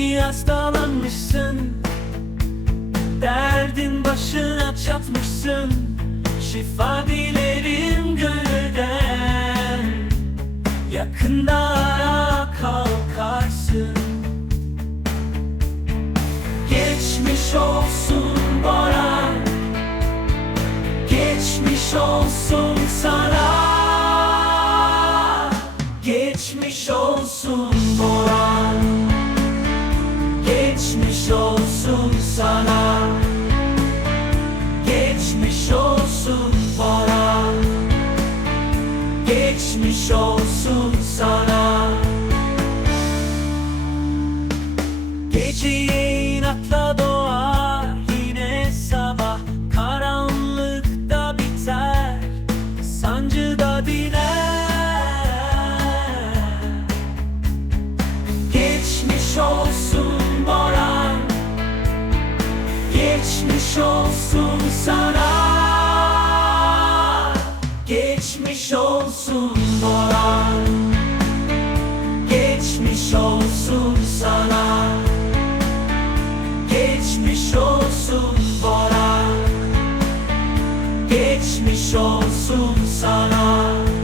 ki hastalanmışsın. Derdin başına çatmışsın. Şifa dilerim gönülden Yakında ayağa kalkarsın. Geçmiş olsun Bora. Geçmiş olsun sana Geçmiş olsun sana. Geceye inatla doğar yine sabah Karanlıkta biter. Sancıda diner Geçmiş olsun Boran. Geçmiş olsun sana. Geçmiş olsun geçmiş olsun sana.